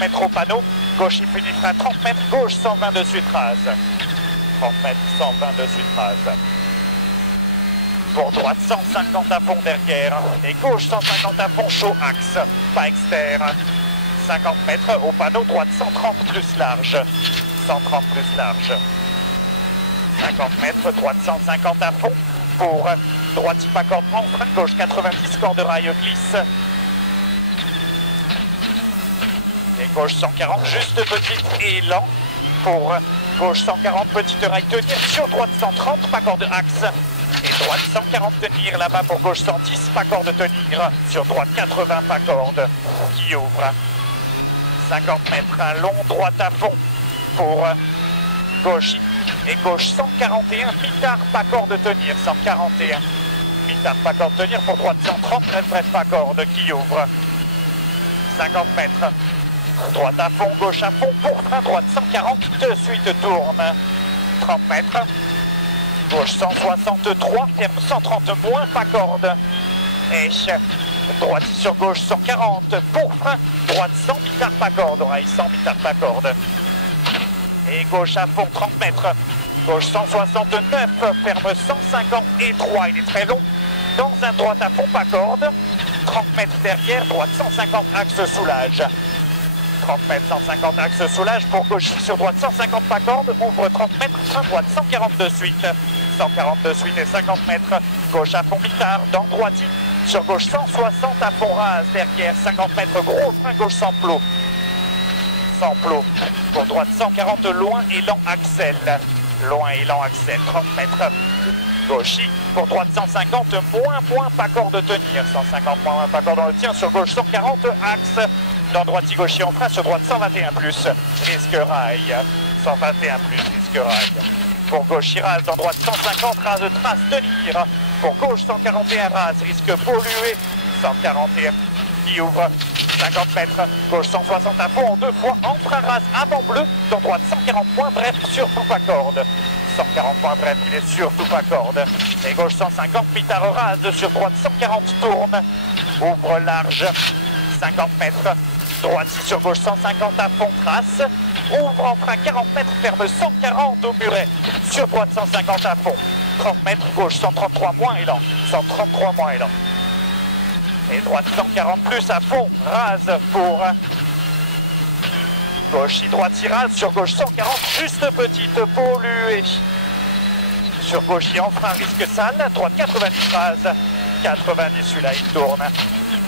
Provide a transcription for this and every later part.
mètres au panneau, gauche il finit frein 30 mètres, gauche 120 de suite rase. 30 mètres, 120 de suite rase. Pour droite 150 à fond derrière et gauche 150 à fond chaud axe, pas externe. 50 mètres au panneau, droite 130 plus large. 130 plus large. 50 mètres, droite 150 à fond. Pour droite pas corde en frein, gauche 90, corde rail glisse. Et gauche 140, juste petite et lent. Pour gauche 140, petite rail tenir. Sur droite 130, pas corde axe. Et droite 140 tenir là-bas pour gauche 110, pas corde tenir. Sur droite 80, pas corde qui ouvre. 50 mètres, un long droite à fond pour gauche et gauche 141, mitard, pas corde tenir, 141, mitard, pas corde tenir pour droite 130, bref, pas corde qui ouvre. 50 mètres, droite à fond, gauche à fond, pour frein, droite 140, de suite tourne. 30 mètres, gauche 163, ferme 130 moins, pas corde. Et droite sur gauche 140, pour frein, droite 100, mitard, pas corde, oreille 100, mitard, pas corde. Et gauche à fond 30 mètres, gauche 169, ferme 150 et 3, il est très long. Dans un droite à fond, pas corde, 30 mètres derrière, droite 150, axe soulage. 30 mètres, 150 axe soulage, pour gauche sur droite 150 pas corde, ouvre 30 mètres, frein droite 140 de suite. 140 de suite et 50 mètres, gauche à fond mitard, dans droiti, sur gauche 160 à fond rase, derrière 50 mètres, gros frein gauche sans plot. Sans plot, pour droite 140, loin et lent axel. Loin et lent axel, 30 mètres. Gauchi, pour droite 150, moins, pas corde tenir. 150 moins, pas corde on le tient, sur gauche 140, axe. Dans droiti gauchi en frein, sur droite 121 plus, risque rail. 121 plus, risque rail. Pour gauche rase, dans droite 150, rase trace tenir. Pour gauche 141 rase, risque polluer. 141 qui ouvre. 50 mètres, gauche 160 à fond en deux fois, en frein rase avant bleu, dans droite 140 points, bref, surtout pas corde. 140 points, bref, il est surtout pas corde. Et gauche 150, mitard rase, sur droite 140 tourne, ouvre large, 50 mètres, droite sur gauche 150 à fond, trace, ouvre en frein 40 mètres, ferme 140 au muret, sur droite 150 à fond, 30 mètres, gauche 133 moins élan, 133 moins élan. Et droite 140 plus à fond, rase pour gauche, droite rase, sur gauche 140, juste petite polluée. Sur gauche en frein, risque sale, droite 90 rase, 90 celui-là il tourne.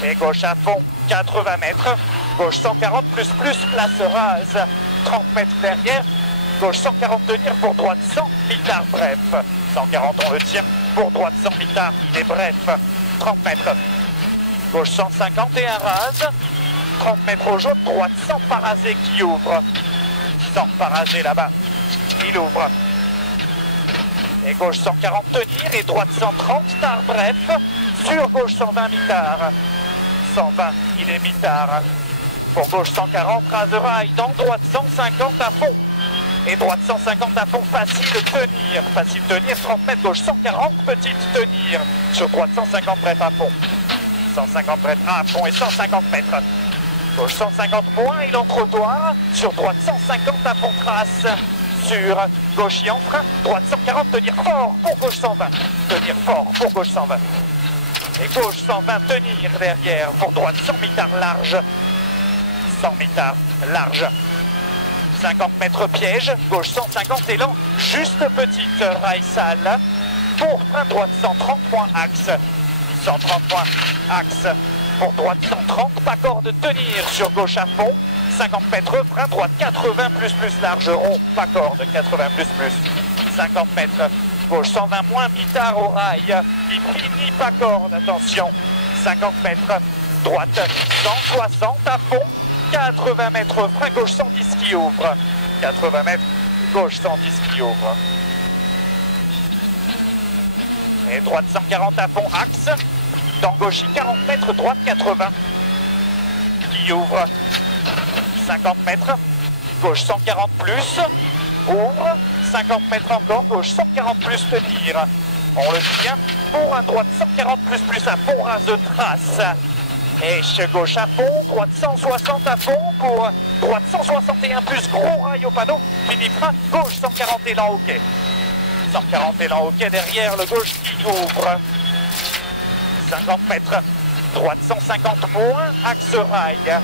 Et gauche à fond, 80 mètres, gauche 140 plus, place rase, 30 mètres derrière, gauche 140 tenir pour droite 100, mitard bref. 140 on le tient, pour droite 100 mitard, il est bref, 30 mètres. Gauche 151 rase, 30 mètres au jaune, droite 100 parasé qui ouvre. 100 parasé là-bas, il ouvre. Et gauche 140 tenir et droite 130, tard bref, sur gauche 120 mitard. 120, il est mitard. Pour gauche 140, rase rail, dans droite 150 à fond. Et droite 150 à fond, facile tenir, 30 mètres, gauche 140, petite tenir. Sur droite 150 bref à fond. 150 mètres à fond et 150 mètres. Gauche 150 moins et dans trottoir. Sur droite 150 à fond trace. Sur gauche en frein. Droite 140, tenir fort pour gauche 120. Tenir fort pour gauche 120. Et gauche 120, tenir derrière pour droite 100 mitard large. 100 mitard large. 50 mètres piège. Gauche 150 élan. Juste petite rail sale. Pour frein droite 130 points axe. 130 points axe, pour droite 130, pas corde tenir sur gauche à fond, 50 mètres frein, droite 80 plus large rond, pas corde 80 plus, 50 mètres, gauche 120 moins, mitard au rail, il finit pas corde, attention, 50 mètres, droite 160 à fond, 80 mètres frein, gauche 110 qui ouvre, 80 mètres, gauche 110 qui ouvre. Et droite 140 à fond, axe. Dans gauche 40 mètres, droite 80. Qui ouvre. 50 mètres. Gauche 140 plus. Ouvre. 50 mètres encore. Gauche 140 plus tenir. On le tient. Pour un droite 140 plus à fond rase trace. Et gauche à fond, droite 160 à fond pour droite 161 plus gros rail au panneau. Philippe frein, gauche 140 élan au quai. 140 élan au quai derrière le gauche qui ouvre. 50 mètres, droite 150 moins, axe rail.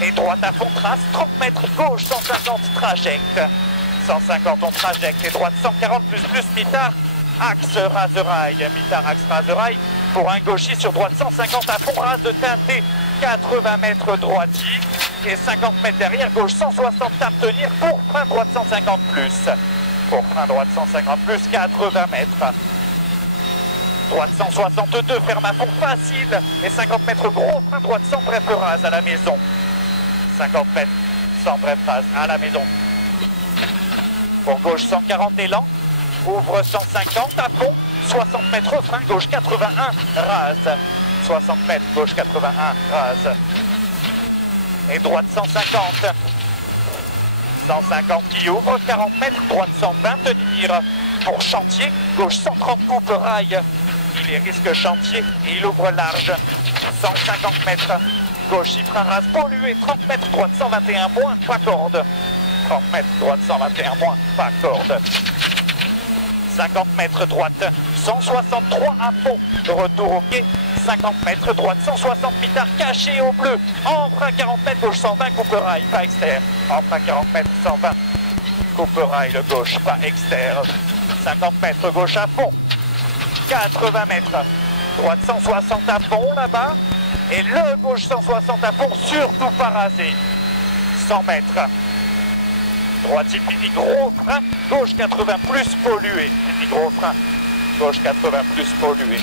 Et droite à fond trace, 30 mètres, gauche 150 trajecte. 150 on trajecte et droite 140 plus mitard, axe raserail. Mitard, axe raserail pour un gauchiste sur droite 150 à fond rase de teinté, 80 mètres droitier. Et 50 mètres derrière, gauche 160 tape tenir pour frein droite 150 plus. Pour frein droite 150 plus, 80 mètres. Droite 162, ferme à fond facile. Et 50 mètres gros frein droite sans bref rase à la maison. 50 mètres sans bref rase à la maison. Pour gauche 140 élan, ouvre 150 à fond, 60 mètres frein gauche 81 rase. 60 mètres gauche 81 rase. Et droite 150. 150 qui ouvre, 40 mètres, droite 120 tenir. Pour chantier, gauche 130 coupe rail. Il est risque chantier et il ouvre large. 150 mètres, gauche frein rase pollué, 30 mètres, droite 121 moins, pas corde. 30 mètres, droite 121 moins, pas corde. 50 mètres, droite 163 à fond, retour au quai. 50 mètres, droite 160 mitard caché au bleu. Emprunt 40 mètres, gauche 120, coupe rail, pas externe. Emprunt 40 mètres, 120, coupe rail, le gauche, pas externe. 50 mètres, gauche à fond. 80 mètres, droite 160 à fond là-bas. Et le gauche 160 à fond, surtout pas rasé. 100 mètres. Droite il finit gros frein, gauche 80 plus pollué. Finit gros frein, gauche 80 plus pollué.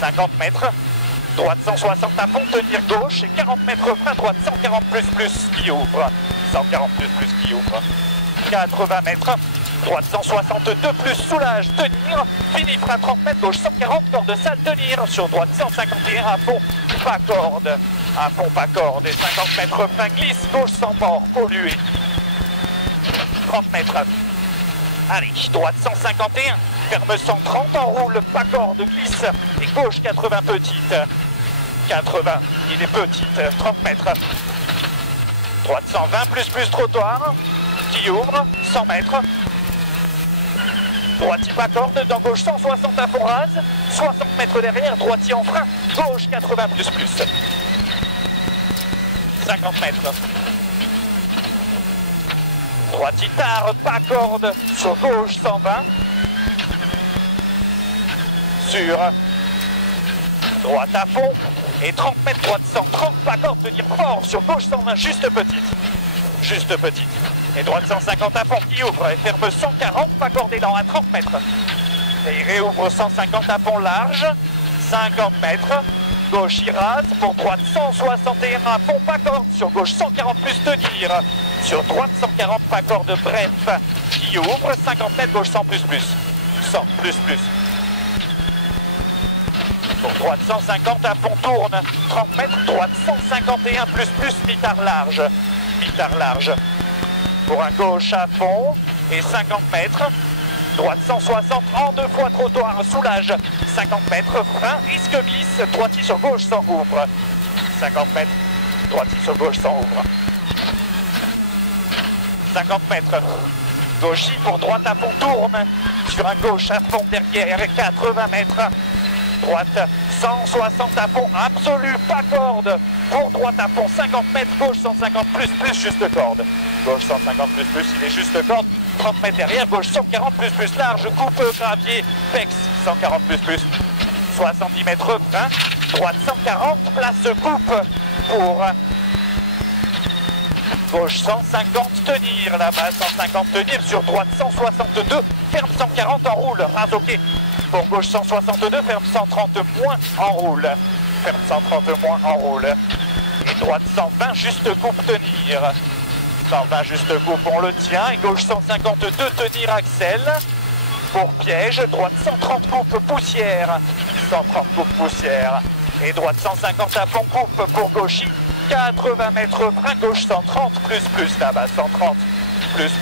50 mètres, droite 160 à fond, tenir gauche et 40 mètres frein, droite 140 plus qui ouvre. 140 plus qui ouvre. 80 mètres, droite 162 plus soulage, tenir, fini frein 30 mètres, gauche 140, corde salle, tenir, sur droite 151 à fond, pas corde, à fond pas corde, et 50 mètres frein glisse, gauche sans mort, pollué. 30 mètres, allez, droite 151, ferme 130, enroule, pas corde, glisse, et gauche 80 petite, 80, il est petite, 30 mètres, droite 120 plus trottoir, qui ouvre, 100 mètres, droitier pas corde, dans gauche 160 à fond rase, 60 mètres derrière, droitier en frein, gauche 80 plus. 50 mètres. Droitier tard, pas corde, sur gauche 120. Sur droite à fond, et 30 mètres, droite 130, pas corde, tenir fort, sur gauche 120, juste petite. Juste petite. Et droite 150 à fond qui ouvre et ferme 140, pas corde élan à 30 mètres. Et il réouvre 150 à fond large, 50 mètres. Gauche il rase, pour droite 161 à fond, pas corde, sur gauche 140 plus tenir. Sur droite 140, pas corde, bref, qui ouvre, 50 mètres, gauche 100 plus. 100 plus. Pour droite 150 à fond tourne, 30 mètres, droite 151 plus, mitard large. Mitard large. Pour un gauche à fond et 50 mètres. Droite 160 en deux fois trottoir, soulage. 50 mètres, frein, risque glisse, droitier sur gauche sans ouvre. 50 mètres, droitier sur gauche sans ouvre. 50 mètres, gauchis pour droite à fond tourne. Sur un gauche à fond derrière, 80 mètres. Droite 160 à fond absolu, pas corde. Pour droite à fond 50 mètres, gauche 150 plus, juste corde. Gauche 150 plus, il est juste corde. 30 mètres derrière, gauche 140 plus large, coupe gravier, pex 140 plus. 70 mètres frein, droite 140, place coupe pour gauche 150 tenir là-bas, 150 tenir sur droite 162, ferme 140 en roule, rase au quai. Pour gauche 162, ferme 130 moins en roule. Ferme 130 moins en roule. Et droite 120, juste coupe tenir. 120 juste coupe, on le tient. Et gauche 152, tenir axel. Pour piège, droite 130 coupe poussière. 130 coupe poussière. Et droite 150 à fond coupe pour gauchis. 80 mètres frein, gauche 130 plus là-bas. 130 plus.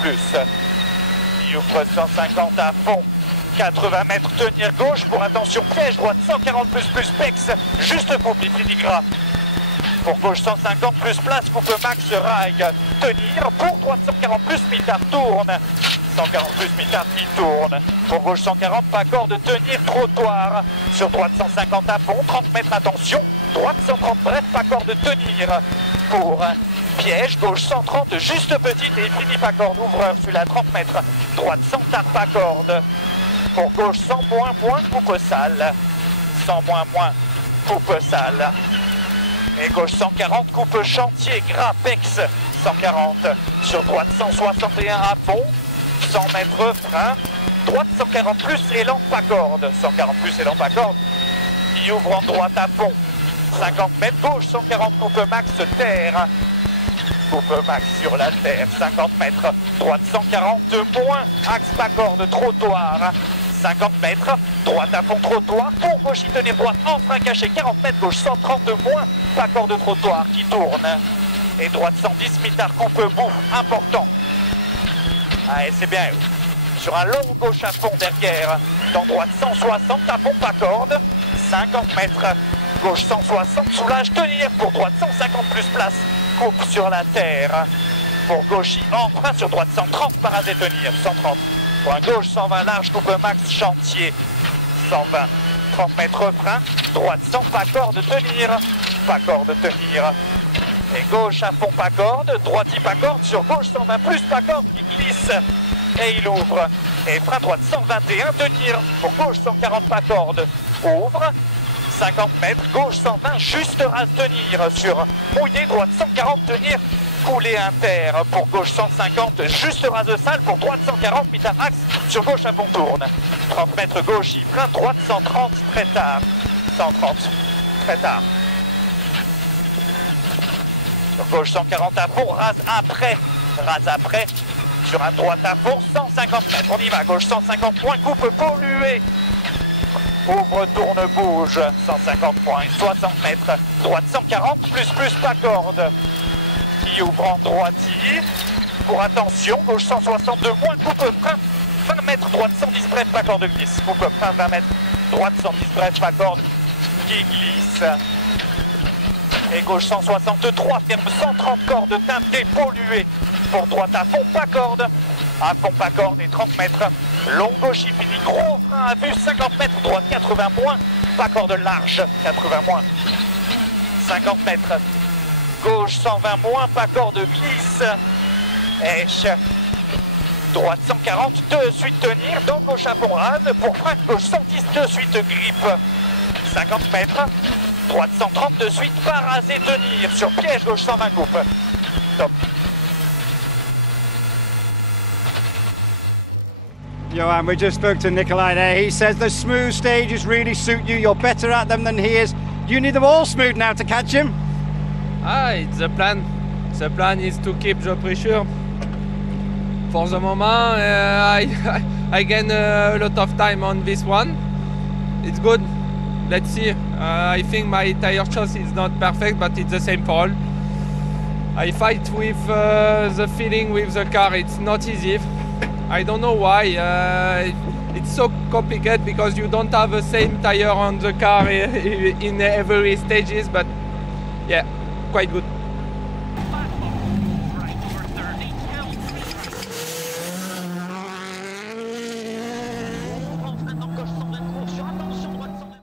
Il ouvre 150 à fond. 80 mètres, tenir gauche pour attention piège, droite 140 plus Pex, juste coupe, il finit gras. Pour gauche 150 plus place, coupe max, rail, tenir, pour droite 140 plus, mitard tourne. 140 plus mitard qui tourne. Pour gauche 140, pas corde, tenir, trottoir. Sur droite 150 à fond, 30 mètres, attention. Droite 130, bref, pas corde, tenir. Pour piège, gauche 130, juste petite et fini pas corde, ouvreur, celui-là 30 mètres. Droite 100, tard, pas corde. Pour gauche 100 moins, coupe sale. 100 moins, coupe sale. Et gauche 140, coupe chantier, gras, Pex, 140. Sur droite 161 à fond, 100 mètres, frein. Droite 140 plus, élan, pas corde. 140 plus, élan, pas corde. Il ouvre en droite à fond. 50 mètres, gauche 140, coupe max, terre. Coupe max sur la terre, 50 mètres. Droite 140 moins, axe, pas corde, trottoir. 50 mètres, droite à fond, trottoir. Pour gauche, il tenait droite, en frein caché, 40 mètres, gauche 130 moins, pas corde, trottoir qui tourne. Et droite 110, mitard, coupe bout, important. Allez, c'est bien. Sur un long gauche à fond derrière. Dans droite 160, à fond, pas corde. 50 mètres. Gauche 160, soulage, tenir. Pour droite 150 plus place. Coupe sur la terre. Pour gauche, en frein sur droite 130, parasé, tenir. 130. Pour un gauche 120 large, coupe max, chantier. 120. 30 mètres frein. Droite 100, pas corde, tenir. Pas corde, tenir. Et gauche à fond, pas corde, droite pas corde, sur gauche 120 plus, pas corde qui glisse. Et il ouvre. Et frein droite 121, tenir. Pour gauche 140, pas corde, ouvre. 50 mètres, gauche 120, juste rase, tenir. Sur mouillé, droite 140, tenir. Coulé inter. Pour gauche 150, juste rase sale. Pour droite 140, mitard axe. Sur gauche à fond, tourne. 30 mètres gauche, il frein droite 130, très tard. 130, très tard. Sur gauche 140 à fond, rase après, sur un droite à fond, 150 mètres, on y va, gauche 150 points, coupe polluée, ouvre, tourne, bouge, 150 points, 60 mètres, droite 140, plus, pas corde, qui ouvre en droitier, pour attention, gauche 162 moins, coupe frein, 20 mètres, droite 110 bref, pas corde glisse, coupe frein 20 mètres, droite 110 bref, pas corde, qui glisse. Et gauche 163, ferme 130 cordes teintées, polluées. Pour droite à fond, pas corde. À fond, pas corde et 30 mètres. Long gauche, il finit, gros frein à vue, 50 mètres. Droite 80 moins, pas corde large, 80 moins. 50 mètres. Gauche 120 moins, pas corde glisse. Èche. Droite 140, de suite tenir. Dans gauche à fond rase. Pour frein, gauche 110, de suite grippe. 50 mètres. Droite 130 de suite, pas rasé, tenir. Sur piège, gauche 120 coupe. Top. Johan, we just spoke to Nikolai there. He says the smooth stages really suit you. You're better at them than he is. You need them all smooth now to catch him. It's the plan. The plan is to keep the pressure. For the moment, I gain a lot of time on this one. It's good. Let's see. I think my tire choice is not perfect, but it's the same for all. I fight with the feeling with the car. It's not easy. I don't know why. It's so complicated because you don't have the same tire on the car in every stages, but yeah, quite good.